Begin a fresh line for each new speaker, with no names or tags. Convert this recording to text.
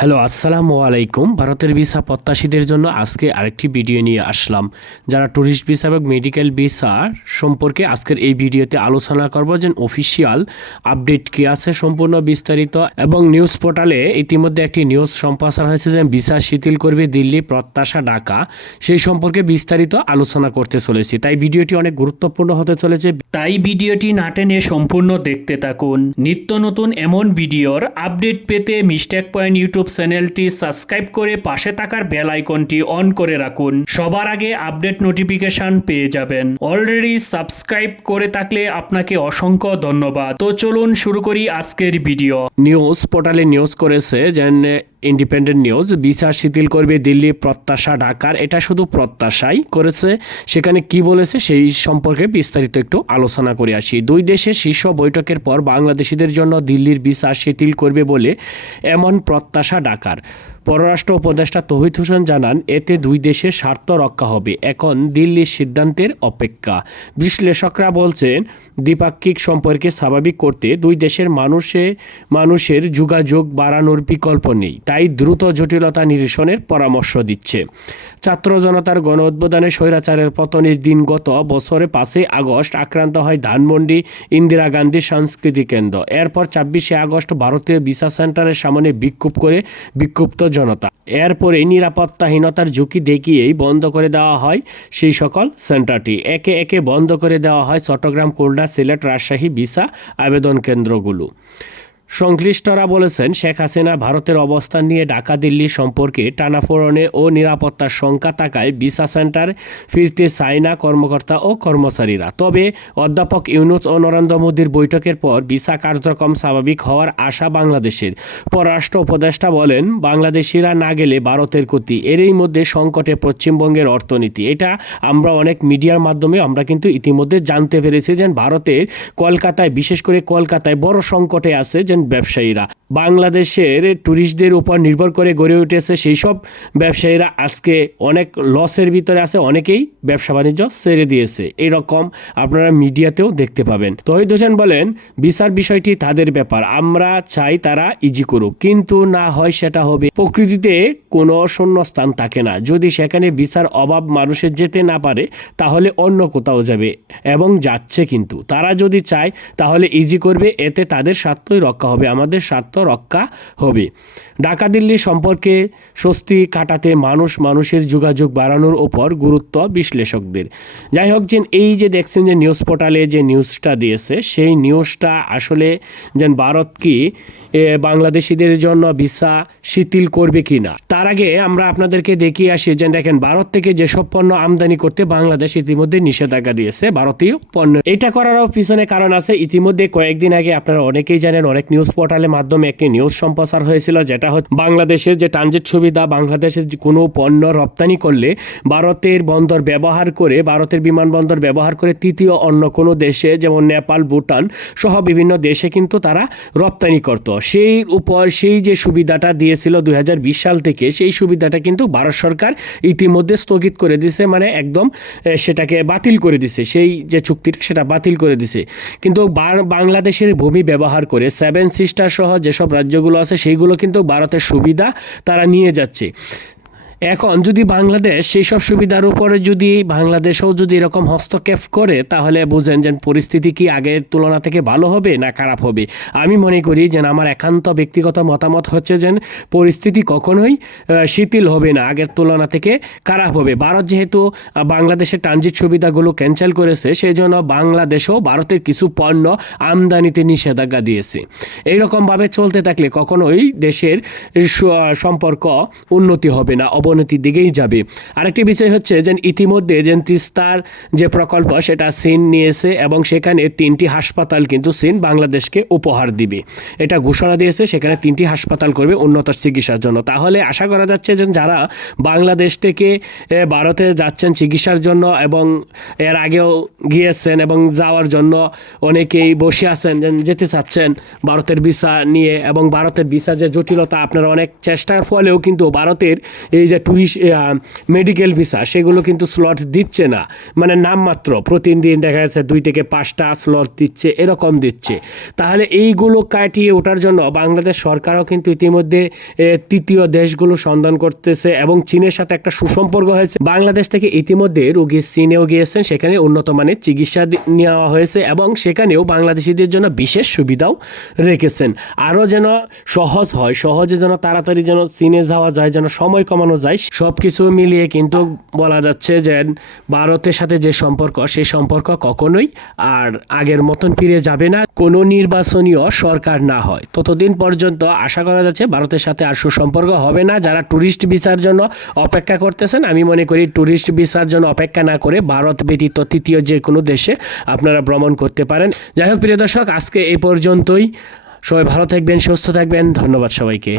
Hello, আসসালামু আলাইকুম। ভারতের ভিসা প্রত্যাশীদের জন্য আজকে আরেকটি ভিডিও নিয়ে আসলাম, যারা ট্যুরিস্ট ভিসা এবং মেডিকেল ভিসা সম্পর্কে আজকের এই ভিডিওতে আলোচনা করব। যে অফিসিয়াল আপডেট কি আছে সম্পূর্ণ বিস্তারিত এবং নিউজ পোর্টালে ইতিমধ্যে একটি নিউজ সম্প্রচার হয়েছে যে ভিসা শিথিল করবে দিল্লি, প্রত্যাশা ঢাকা। সেই সম্পর্কে বিস্তারিত আলোচনা করতে চলেছি। তাই ভিডিওটি অনেক গুরুত্বপূর্ণ হতে চলেছে। তাই ভিডিওটি না টেনে সম্পূর্ণ দেখতে থাকুন। নিত্য নতুন এমন ভিডিওর আপডেট পেতে মিস্টেক পয়েন্ট ইউটিউব চ্যানেলটি সাবস্ক্রাইব করে পাশে থাকার বেল আইকনটি অন করে রাখুন। সবার আগে আপডেট নোটিফিকেশন পেয়ে যাবেন। অলরেডি সাবস্ক্রাইব করে থাকলে আপনাকে অসংখ্য ধন্যবাদ। তো চলুন শুরু করি আজকের ভিডিও। নিউজ, পোর্টালে নিউজ করেছে যে ইন্ডিপেন্ডেন্ট নিউজ, বিচার শিথিল করবে দিল্লি প্রত্যাশা ঢাকার, এটা শুধু প্রত্যাশাই করেছে। সেখানে কি বলেছে সেই সম্পর্কে বিস্তারিত একটু আলোচনা করে আসি। দুই দেশের শীর্ষ বৈঠকের পর বাংলাদেশিদের জন্য দিল্লির বিচার শিথিল করবে বলে এমন প্রত্যাশা ঢাকার। পররাষ্ট্র উপদেষ্টা তহিদ হোসেন জানান, এতে দুই দেশের স্বার্থ রক্ষা হবে। এখন দিল্লির সিদ্ধান্তের অপেক্ষা। বিশ্লেষকরা বলছেন, দ্বিপাক্ষিক সম্পর্কে স্বাভাবিক করতে দুই দেশের মানুষে মানুষের যোগাযোগ বাড়ানোর বিকল্প নেই। তাই দ্রুত জটিলতা নিরসনের পরামর্শ দিচ্ছে। ছাত্র জনতার গণ উদ্বোধনে স্বৈরাচারের পতনের দিন গত বছরে পাঁচই আগস্ট আক্রান্ত হয় ধানমন্ডি ইন্দিরা গান্ধী সংস্কৃতি কেন্দ্র। এরপর ছাব্বিশে আগস্ট ভারতীয় ভিসা সেন্টারের সামনে বিক্ষোভ করে বিক্ষুব্ধ জনতা। এরপরে নিরাপত্তাহীনতার ঝুঁকি দেখিয়েই বন্ধ করে দেওয়া হয় সেই সকল সেন্টারটি। একে একে বন্ধ করে দেওয়া হয় চট্টগ্রাম, খুলনা, সিলেট, রাজশাহী ভিসা আবেদন কেন্দ্রগুলো। সংশ্লিষ্টরা বলেছেন, শেখ হাসিনা ভারতের অবস্থান নিয়ে ঢাকা, দিল্লি সম্পর্কে টানাফোড়নে ও নিরাপত্তার শঙ্কা থাকায় ভিসা সেন্টার ফিরতে চায় না কর্মকর্তা ও কর্মচারীরা। তবে অধ্যাপক ইউনুস ও নরেন্দ্র মোদীর বৈঠকের পর ভিসা কার্যক্রম স্বাভাবিক হওয়ার আশা বাংলাদেশের। পররাষ্ট্র উপদেষ্টা বলেন, বাংলাদেশিরা না গেলে ভারতের ক্ষতি। এরই মধ্যে সংকটে পশ্চিমবঙ্গের অর্থনীতি। এটা আমরা অনেক মিডিয়ার মাধ্যমে আমরা কিন্তু ইতিমধ্যে জানতে পেরেছি যে ভারতের কলকাতায়, বিশেষ করে কলকাতায় বড় সংকটে আছে যে ব্যবসায়ীরা। বাংলাদেশের ট্যুরিস্টদের উপর নির্ভর করে গড়ে উঠেছে সেই সব ব্যবসায়ীরা আজকে অনেক লসের ভিতরে আছে, অনেকেই ব্যবসা বাণিজ্য ছেড়ে দিয়েছে। এরকম আপনারা মিডিয়াতেও দেখতে পাবেন। তহিদ হোসেন বলেন, বিচার বিষয়টি তাদের ব্যাপার, আমরা চাই তারা ইজি করুক, কিন্তু না হয় সেটা হবে। প্রকৃতিতে কোনো শূন্যস্থান থাকে না। যদি সেখানে বিচার অভাব মানুষের যেতে না পারে, তাহলে অন্য কোথাও যাবে এবং যাচ্ছে কিন্তু। তারা যদি চায়, তাহলে ইজি করবে, এতে তাদের স্বার্থই রক্ষা হবে, আমাদের স্বার্থ রক্ষা হবে। ঢাকা দিল্লি সম্পর্কে স্বস্তি কাটাতে মানুষ মানুষের যোগাযোগ বাড়ানোর ওপর গুরুত্ব বিশ্লেষকদের। যাই হোক, যেন এই যে দেখছেন যে নিউজ পোর্টালে যে নিউজটা দিয়েছে, সেই নিউজটা আসলে যেন ভারত কি বাংলাদেশিদের জন্য ভিসা শিথিল করবে কি না তার আগে আমরা আপনাদেরকে দেখিয়ে আসি যে দেখেন, ভারত থেকে যেসব পণ্য আমদানি করতে বাংলাদেশ ইতিমধ্যে নিষেধাজ্ঞা দিয়েছে, ভারতীয় পণ্য। এটা করারও পিছনে কারণ আছে, ইতিমধ্যে কয়েকদিন আগে আপনারা অনেকেই জানেন, অনেক নিউজ পোর্টালের মাধ্যমে একটি নিউজ সম্প্রচার হয়েছিল, যেটা হচ্ছে বাংলাদেশের যে ট্রানজিট সুবিধা, বাংলাদেশের কোনো পণ্য রপ্তানি করলে ভারতের বন্দর ব্যবহার করে, ভারতের বিমানবন্দর ব্যবহার করে তৃতীয় অন্য কোনো দেশে, যেমন নেপাল, ভুটান সহ বিভিন্ন দেশে কিন্তু তারা রপ্তানি করত। সেই উপর সেই যে সুবিধাটা দিয়েছিল দুই হাজার বিশ সাল থেকে, সেই সুবিধাটা কিন্তু ভারত সরকার ইতিমধ্যে স্থগিত করে দিছে মানে একদম সেটাকে বাতিল করে দিছে। সেই যে চুক্তিটা সেটা বাতিল করে দিছে। কিন্তু বাংলাদেশের ভূমি ব্যবহার করে, সেভেন সিস্টার সহ যেসব রাজ্যগুলো আছে, সেইগুলো কিন্তু ভারতের সুবিধা তারা নিয়ে যাচ্ছে। এখন যদি বাংলাদেশ সেই সব সুবিধার উপরে যদি বাংলাদেশও যদি এরকম হস্তক্ষেপ করে, তাহলে বুঝেন যে পরিস্থিতি কি আগের তুলনা থেকে ভালো হবে না খারাপ হবে? আমি মনে করি যে আমার একান্ত ব্যক্তিগত মতামত হচ্ছে যে পরিস্থিতি কখনোই শিথিল হবে না, আগের তুলনা থেকে খারাপ হবে। ভারত যেহেতু বাংলাদেশের ট্রানজিট সুবিধাগুলো ক্যান্সেল করেছে সেই জন্য বাংলাদেশও ভারতের কিছু পণ্য আমদানিতে নিষেধাজ্ঞা দিয়েছে। এইরকমভাবে চলতে থাকলে কখনোই দেশের সম্পর্ক উন্নতি হবে না। অবনতির দিকেই যাবে। আরেকটি বিষয় হচ্ছে যে ইতিমধ্যে যে তিস্তার যে প্রকল্প, সেটা চীন নিয়েছে এবং সেখানে তিনটি হাসপাতাল কিন্তু চীন বাংলাদেশকে উপহার দিবে। এটা ঘোষণা দিয়েছে, সেখানে তিনটি হাসপাতাল করবে উন্নত চিকিৎসার জন্য। তাহলে আশা করা যাচ্ছে যে যারা বাংলাদেশ থেকে ভারতে যাচ্ছেন চিকিৎসার জন্য এবং এর আগেও গিয়েছেন এবং যাওয়ার জন্য অনেকেই বসে আছেন যেতে চাচ্ছেন ভারতের ভিসা নিয়ে এবং ভারতের ভিসা যে জটিলতা আপনারা অনেক চেষ্টার ফলেও কিন্তু ভারতের এই যে যে ট্যুরিস্ট মেডিকেল ভিসা সেগুলো কিন্তু স্লট দিচ্ছে না। মানে নামমাত্র প্রতিদিন দেখা যাচ্ছে দুই থেকে পাঁচটা স্লট দিচ্ছে, এরকম দিচ্ছে। তাহলে এইগুলো কাটিয়ে ওঠার জন্য বাংলাদেশ সরকারও কিন্তু ইতিমধ্যে তৃতীয় দেশগুলো সন্ধান করতেছে এবং চীনের সাথে একটা সুসম্পর্ক হয়েছে। বাংলাদেশ থেকে ইতিমধ্যে রোগী চীনেও গিয়েছেন, সেখানে উন্নত মানের চিকিৎসা নেওয়া হয়েছে এবং সেখানেও বাংলাদেশিদের জন্য বিশেষ সুবিধাও রেখেছেন। আরও যেন সহজ হয়, সহজে যেন তাড়াতাড়ি যেন চীনে যাওয়া যায়, যেন সময় কমানো যায় সব কিছু মিলিয়ে কিন্তু বলা যাচ্ছে যে ভারতের সাথে যে সম্পর্ক, সেই সম্পর্ক কখনোই আর আগের মতন ফিরে যাবে না। কোনো নির্বাচনীয় সরকার না হয়। ততদিন পর্যন্ত আশা করা যাচ্ছে ভারতের সাথে আর সুসম্পর্ক হবে না। যারা ট্যুরিস্ট ভিসার জন্য অপেক্ষা করতেছেন, আমি মনে করি ট্যুরিস্ট ভিসার জন্য অপেক্ষা না করে ভারত ব্যতীত তৃতীয় যে কোনো দেশে আপনারা ভ্রমণ করতে পারেন। যাই হোক, প্রিয় দর্শক, আজকে এই পর্যন্তই। সবাই ভালো থাকবেন, সুস্থ থাকবেন। ধন্যবাদ সবাইকে।